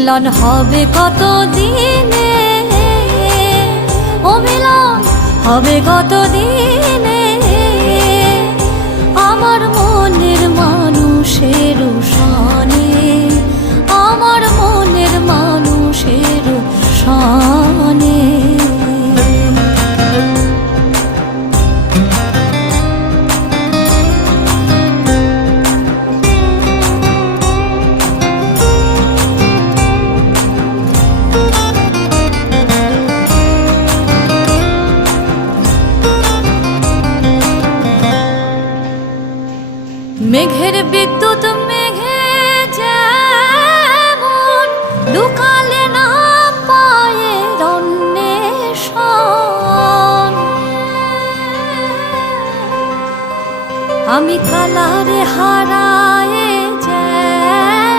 মিলন হবে কত দিনে, ও মিলন হবে কত দিনে, আমার মনের মানুষের সনে, আমার মনের মানুষের সনে। মেঘের বিদ্যুৎ মেঘে যেমন লুকালে না পায়ের অন্বেষণ, আমি কালারে হারায়ে যায়।